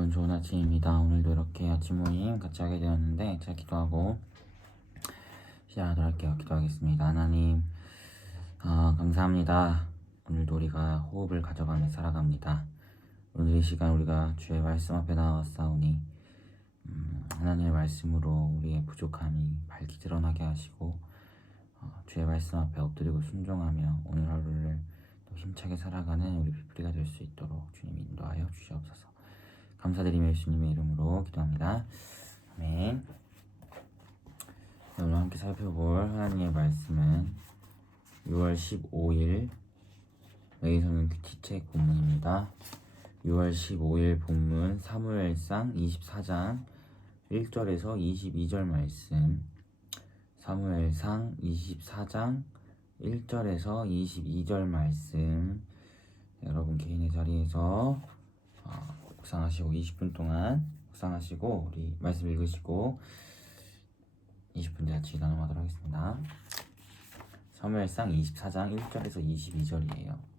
여러분 좋은 아침입니다. 오늘도 이렇게 아침 모임 같이 하게 되었는데 잘 기도하고 시작하도록 할게요. 기도하겠습니다. 하나님 감사합니다. 오늘도 우리가 호흡을 가져가며 살아갑니다. 오늘 이 시간 우리가 주의 말씀 앞에 나왔사오니 하나님의 말씀으로 우리의 부족함이 밝히 드러나게 하시고 주의 말씀 앞에 엎드리고 순종하며 오늘 하루를 또 힘차게 살아가는 우리 비프리가 될 수 있도록 주님 인도하여 주시옵소서. 감사드리며 예수님의 이름으로 기도합니다. 아멘. 오늘 함께 살펴볼 하나님의 말씀은 6월 15일 매기서는 큐티책 본문입니다. 6월 15일 본문 사무엘상 24장 1절에서 22절 말씀, 사무엘상 24장 1절에서 22절 말씀, 여러분 개인의 자리에서 묵상하시고 20분 동안 묵상하시고 우리 말씀 읽으시고 20분 뒤에 같이 나눔하도록 하겠습니다. 사무엘상 24장 1절에서 22절이에요.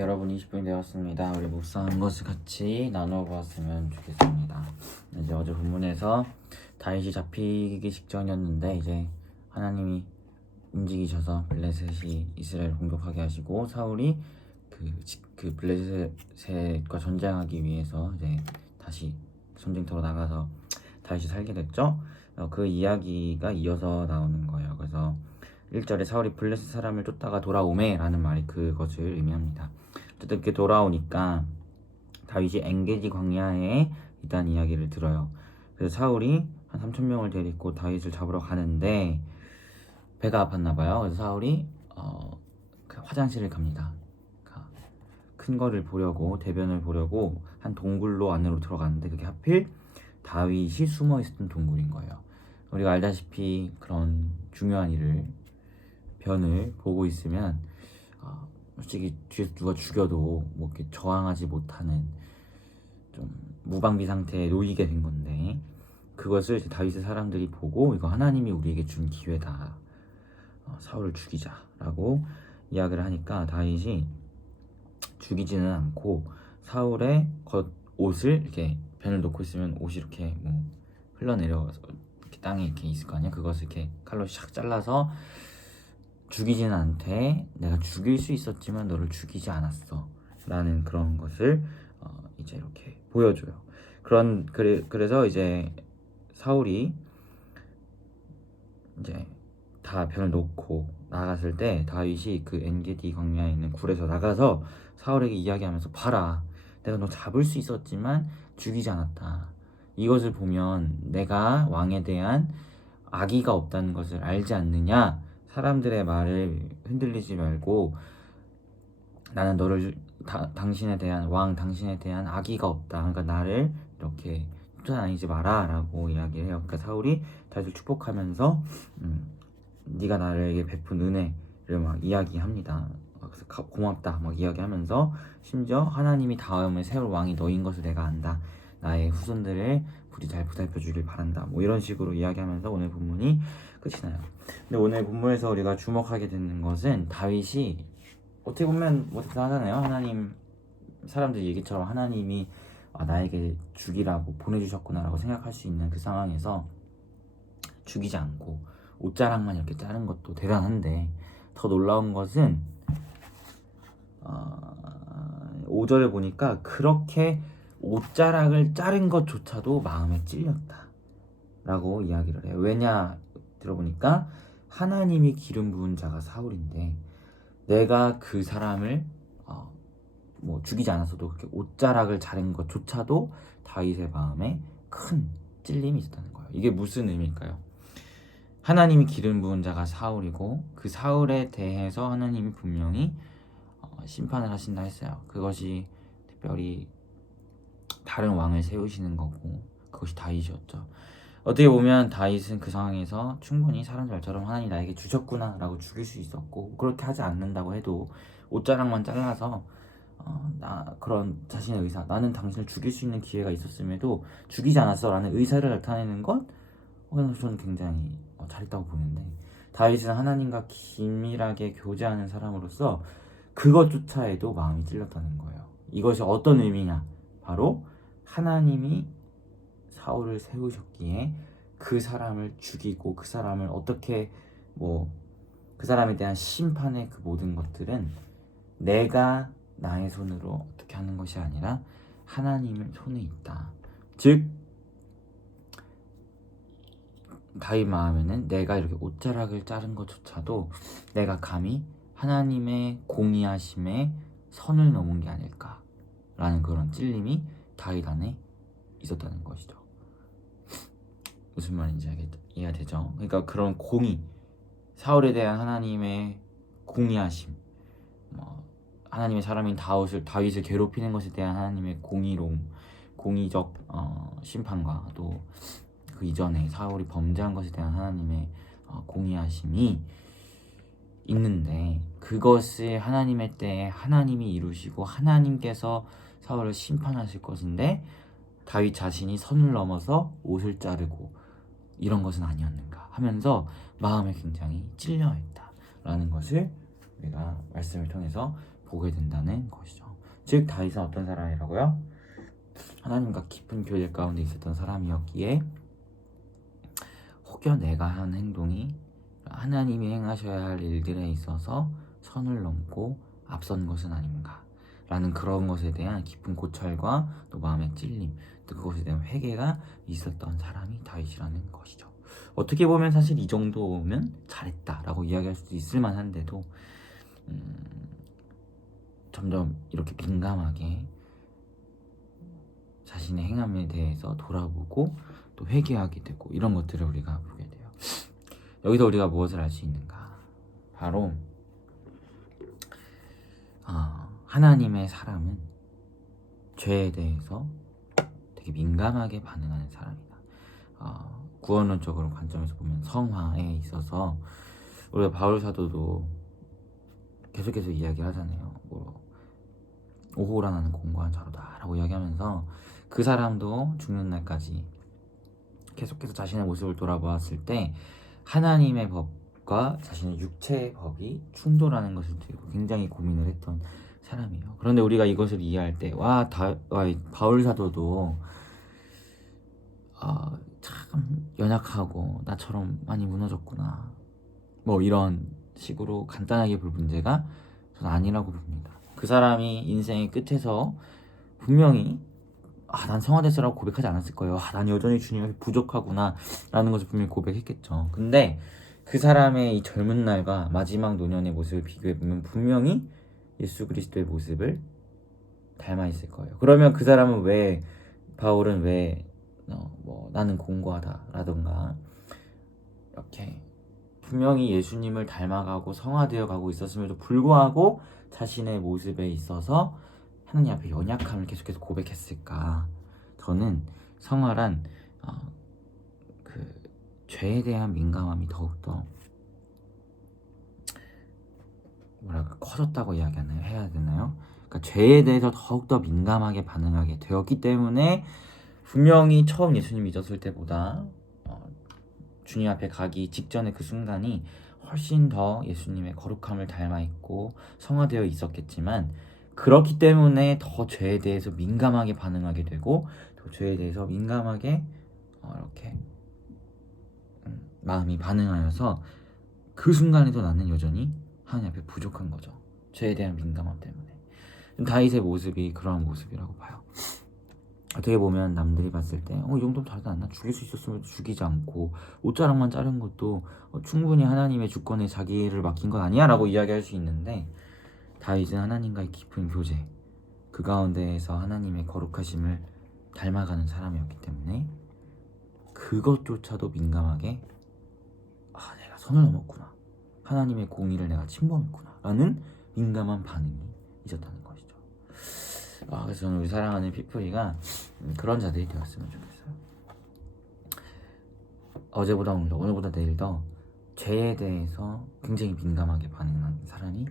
네, 여러분 20분이 되었습니다. 우리 묵상한 것을 같이 나누어 보았으면 좋겠습니다. 이제 어제 본문에서 다윗이 잡히기 직전이었는데 이제 하나님이 움직이셔서 블레셋이 이스라엘을 공격하게 하시고 사울이 그 블레셋과 전쟁하기 위해서 이제 다시 전쟁터로 나가서 다윗이 살게 됐죠. 그 이야기가 이어서 나오는 거예요. 그래서 1절에 사울이 블레셋 사람을 쫓다가 돌아오매 라는 말이 그것을 의미합니다. 어쨌든 이렇게 돌아오니까 다윗이 엔게디 광야에 있다는 이야기를 들어요. 그래서 사울이 한 3,000명을 데리고 다윗을 잡으러 가는데 배가 아팠나 봐요. 그래서 사울이 그 화장실을 갑니다. 큰 거를 보려고, 대변을 보려고 한 동굴로 안으로 들어갔는데 그게 하필 다윗이 숨어 있었던 동굴인 거예요. 우리가 알다시피 그런 중요한 변을 보고 있으면 솔직히 뒤에서 누가 죽여도 뭐 이렇게 저항하지 못하는 좀 무방비 상태에 놓이게 된 건데, 그것을 이제 다윗의 사람들이 보고 이거 하나님이 우리에게 준 기회다, 사울을 죽이자라고 이야기를 하니까 다윗이 죽이지는 않고 사울의 옷을 이렇게 변을 놓고 있으면 옷이 이렇게 뭐 흘러내려서 이렇게 땅에 이렇게 있을 거 아니야. 그것을 이렇게 칼로 샥 잘라서 죽이지는 않되 내가 죽일 수 있었지만 너를 죽이지 않았어 라는 그런 것을 이제 이렇게 보여줘요. 그래서 이제 사울이 이제 다 변을 놓고 나갔을 때 다윗이 그 엔게디 광야에 있는 굴에서 나가서 사울에게 이야기하면서 봐라, 내가 너 잡을 수 있었지만 죽이지 않았다. 이것을 보면 내가 왕에 대한 악의가 없다는 것을 알지 않느냐. 사람들의 말을 흔들리지 말고 나는 너를 당신에 대한 악의가 없다. 그러니까 나를 이렇게 쫓아다니지 마라 라고 이야기를 해요. 그러니까 사울이 다윗을 축복하면서 네가 나에게 베푼 은혜를 막 이야기합니다. 그래서 고맙다 막 이야기하면서 심지어 하나님이 다음에 세울 왕이 너인 것을 내가 안다. 나의 후손들을 부디 잘 보살펴 주길 바란다. 뭐 이런 식으로 이야기하면서 오늘 본문이 끝이 나요. 근데 오늘 본문에서 우리가 주목하게 되는 것은 다윗이 어떻게 보면 뭐 대단하잖아요. 하나님, 사람들 얘기처럼 하나님이 나에게 죽이라고 보내주셨구나 라고 생각할 수 있는 그 상황에서 죽이지 않고 옷자락만 이렇게 자른 것도 대단한데, 더 놀라운 것은 5절을 보니까 그렇게 옷자락을 자른 것조차도 마음에 찔렸다 라고 이야기를 해요. 왜냐 들어보니까 하나님이 기름 부은 자가 사울인데 내가 그 사람을 뭐 죽이지 않았어도 그렇게 옷자락을 자른 것조차도 다윗의 마음에 큰 찔림이 있었다는 거예요. 이게 무슨 의미일까요? 하나님이 기름 부은 자가 사울이고 그 사울에 대해서 하나님이 분명히 심판을 하신다 했어요. 그것이 특별히 다른 왕을 세우시는 거고 그것이 다윗이었죠. 어떻게 보면 다윗은 그 상황에서 충분히 사람들처럼 하나님 나에게 주셨구나 라고 죽일 수 있었고, 그렇게 하지 않는다고 해도 옷자락만 잘라서 그런 자신의 의사, 나는 당신을 죽일 수 있는 기회가 있었음에도 죽이지 않았어 라는 의사를 나타내는 것, 저는 굉장히 잘했다고 보는데, 다윗은 하나님과 긴밀하게 교제하는 사람으로서 그것조차에도 마음이 찔렸다는 거예요. 이것이 어떤 의미냐? 바로 하나님이 사울을 세우셨기에 그 사람을 죽이고 그 사람을 어떻게 그 사람에 대한 심판의 그 모든 것들은 내가 나의 손으로 어떻게 하는 것이 아니라 하나님의 손에 있다. 즉 다윗 마음에는 내가 이렇게 옷자락을 자른 것조차도 내가 감히 하나님의 공의하심에 선을 넘은 게 아닐까라는 그런 찔림이 다윗 안에 있었다는 것이죠. 무슨 말인지 이해가 되죠? 그러니까 그런 공의, 사울에 대한 하나님의 공의하심, 하나님의 사람인 다윗을 괴롭히는 것에 대한 하나님의 공의로움, 공의적 심판과 또 그 이전에 사울이 범죄한 것에 대한 하나님의 공의하심이 있는데, 그것을 하나님의 때에 하나님이 이루시고 하나님께서 사울을 심판하실 것인데 다윗 자신이 선을 넘어서 옷을 자르고 이런 것은 아니었는가 하면서 마음에 굉장히 찔려했다 라는 것을 우리가 말씀을 통해서 보게 된다는 것이죠. 즉 다윗은 어떤 사람이라고요? 하나님과 깊은 교제 가운데 있었던 사람이었기에 혹여 내가 한 행동이 하나님이 행하셔야 할 일들에 있어서 선을 넘고 앞선 것은 아닌가 라는 그런 것에 대한 깊은 고찰과 또 마음의 찔림, 또 그것에 대한 회개가 있었던 사람이 다윗이라는 것이죠. 어떻게 보면 사실 이 정도면 잘했다라고 이야기할 수도 있을 만한데도 점점 이렇게 민감하게 자신의 행함에 대해서 돌아보고 또 회개하게 되고 이런 것들을 우리가 보게 돼요. 여기서 우리가 무엇을 알 수 있는가? 바로 하나님의 사람은 죄에 대해서 되게 민감하게 반응하는 사람이다. 구원론적으로 관점에서 보면 성화에 있어서 우리가 바울 사도도 계속해서 이야기를 하잖아요. 오호라 나는 공고한 자로다 라고 이야기하면서 그 사람도 죽는 날까지 계속해서 자신의 모습을 돌아보았을 때 하나님의 법과 자신의 육체의 법이 충돌하는 것을 들고 굉장히 고민을 했던 사람이에요. 그런데 우리가 이것을 이해할 때 바울 사도도 참 연약하고 나처럼 많이 무너졌구나 뭐 이런 식으로 간단하게 볼 문제가 저는 아니라고 봅니다. 그 사람이 인생의 끝에서 분명히 난 성화됐어라고 고백하지 않았을 거예요. 난 여전히 주님에게 부족하구나 라는 것을 분명히 고백했겠죠. 근데 그 사람의 이 젊은 날과 마지막 노년의 모습을 비교해보면 분명히 예수 그리스도의 모습을 닮아 있을 거예요. 그러면 그 사람은 바울은 나는 공고하다 라던가 이렇게 분명히 예수님을 닮아가고 성화되어 가고 있었음에도 불구하고 자신의 모습에 있어서 하나님 앞에 연약함을 계속해서 고백했을까? 저는 성화란 그 죄에 대한 민감함이 더욱더 커졌다고 해야 되나요? 그러니까 죄에 대해서 더욱더 민감하게 반응하게 되었기 때문에 분명히 처음 예수님 믿었을 때보다 주님 앞에 가기 직전의 그 순간이 훨씬 더 예수님의 거룩함을 닮아 있고 성화되어 있었겠지만 그렇기 때문에 더 죄에 대해서 민감하게 반응하게 되고 또 죄에 대해서 민감하게 이렇게 마음이 반응하여서 그 순간에도 나는 여전히 하나님 앞에 부족한 거죠. 죄에 대한 민감함 때문에. 다윗의 모습이 그러한 모습이라고 봐요. 어떻게 보면 남들이 봤을 때 이 정도면 잘하지 않나? 죽일 수 있었으면 죽이지 않고 옷자락만 자른 것도 충분히 하나님의 주권에 자기를 맡긴 건 아니야 라고 이야기할 수 있는데 다윗은 하나님과의 깊은 교제 그 가운데에서 하나님의 거룩하심을 닮아가는 사람이었기 때문에 그것조차도 민감하게 내가 선을 넘었구나, 하나님의 공의를 내가 침범했구나 라는 민감한 반응이 있었다는 것이죠. 그래서 저는 우리 사랑하는 피플이가 그런 자들이 되었으면 좋겠어요. 어제보다 오늘, 오늘보다 내일 더 죄에 대해서 굉장히 민감하게 반응하는 사람이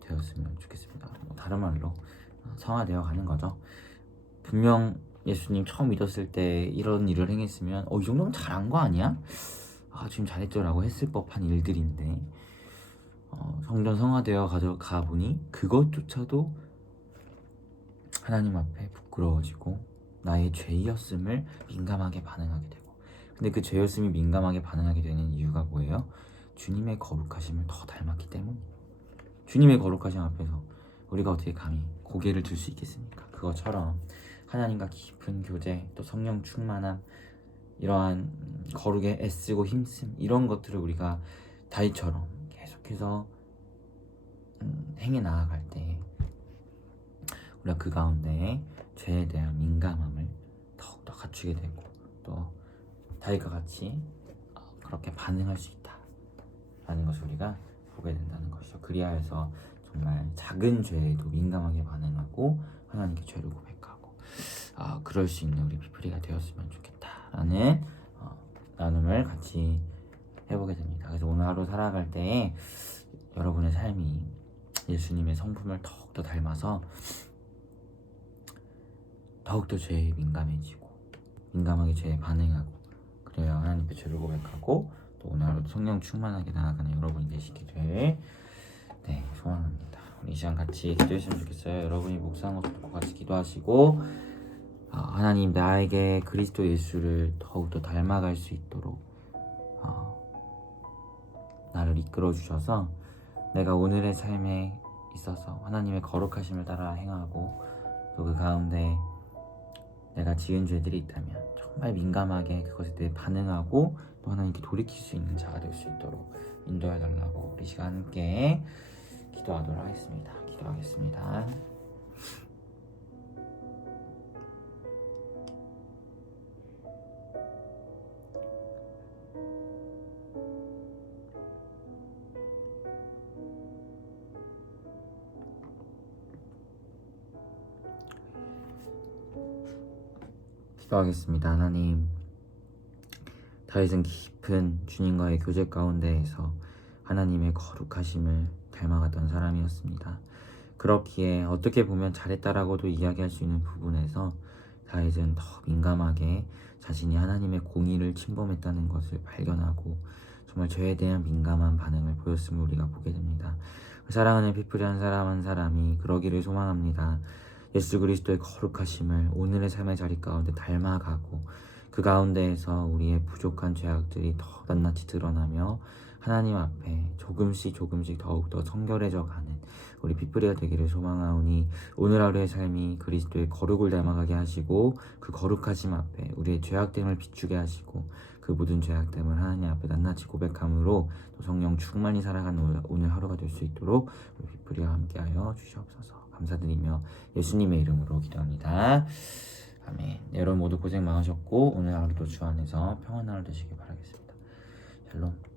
되었으면 좋겠습니다. 다른 말로 성화되어 가는 거죠. 분명 예수님 처음 믿었을 때 이런 일을 행했으면 이 정도면 잘한 거 아니야? 지금 잘했죠 라고 했을 법한 일들인데 성전 성화되어 가져가 보니 그것조차도 하나님 앞에 부끄러워지고 나의 죄였음을 민감하게 반응하게 되고, 근데 그 죄였음이 민감하게 반응하게 되는 이유가 뭐예요? 주님의 거룩하심을 더 닮았기 때문이에요. 주님의 거룩하심 앞에서 우리가 어떻게 감히 고개를 들 수 있겠습니까? 그것처럼 하나님과 깊은 교제, 또 성령 충만함, 이러한 거룩에 애쓰고 힘씀, 이런 것들을 우리가 다윗처럼 계속해서 행해 나아갈 때 우리가 그 가운데 죄에 대한 민감함을 더욱더 갖추게 되고 또 다윗과 같이 그렇게 반응할 수 있다라는 것을 우리가 보게 된다는 것이죠. 그리하여서 정말 작은 죄에도 민감하게 반응하고 하나님께 죄를 고백하고 그럴 수 있는 우리 피플이가 되었으면 좋겠다라는 나눔을 같이 해보게 됩니다. 그래서 오늘 하루 살아갈 때에 여러분의 삶이 예수님의 성품을 더욱더 닮아서 더욱더 죄에 민감해지고 민감하게 죄에 반응하고 그래야 하나님께 죄를 고백하고 또 오늘 하루도 성령 충만하게 나아가는 여러분이 되시기를 소원합니다. 우리 이 시간 같이 기도했으면 좋겠어요. 여러분이 묵상한 것도 듣고 같이 기도하시고 하나님 나에게 그리스도 예수를 더욱더 닮아갈 수 있도록 나를 이끌어 주셔서 내가 오늘의 삶에 있어서 하나님의 거룩하심을 따라 행하고 또 그 가운데 내가 지은 죄들이 있다면 정말 민감하게 그것에 대해 반응하고 또 하나님께 돌이킬 수 있는 자가 될 수 있도록 인도해 달라고 우리 시간 함께 기도하도록 하겠습니다. 기도하겠습니다. 기도하겠습니다. 하나님, 다윗은 깊은 주님과의 교제 가운데에서 하나님의 거룩하심을 닮아갔던 사람이었습니다. 그렇기에 어떻게 보면 잘했다라고도 이야기할 수 있는 부분에서 다윗은 더 민감하게 자신이 하나님의 공의를 침범했다는 것을 발견하고 정말 죄에 대한 민감한 반응을 보였음을 우리가 보게 됩니다. 사랑하는 피플이 한 사람 한 사람이 그러기를 소망합니다. 예수 그리스도의 거룩하심을 오늘의 삶의 자리 가운데 닮아가고 그 가운데에서 우리의 부족한 죄악들이 더 낱낱이 드러나며 하나님 앞에 조금씩 더욱더 성결해져 가는 우리 피플이가 되기를 소망하오니 오늘 하루의 삶이 그리스도의 거룩을 닮아가게 하시고 그 거룩하심 앞에 우리의 죄악됨을 비추게 하시고 그 모든 죄악됨을 하나님 앞에 낱낱이 고백함으로 또 성령 충만히 살아가는 오늘 하루가 될 수 있도록 우리 피플이와 함께하여 주시옵소서. 감사드리며 예수님의 이름으로 기도합니다. 아멘. 여러분 모두 고생 많으셨고 오늘 하루도 주 안에서 평안한 하루 되시길 바라겠습니다. 샬롬.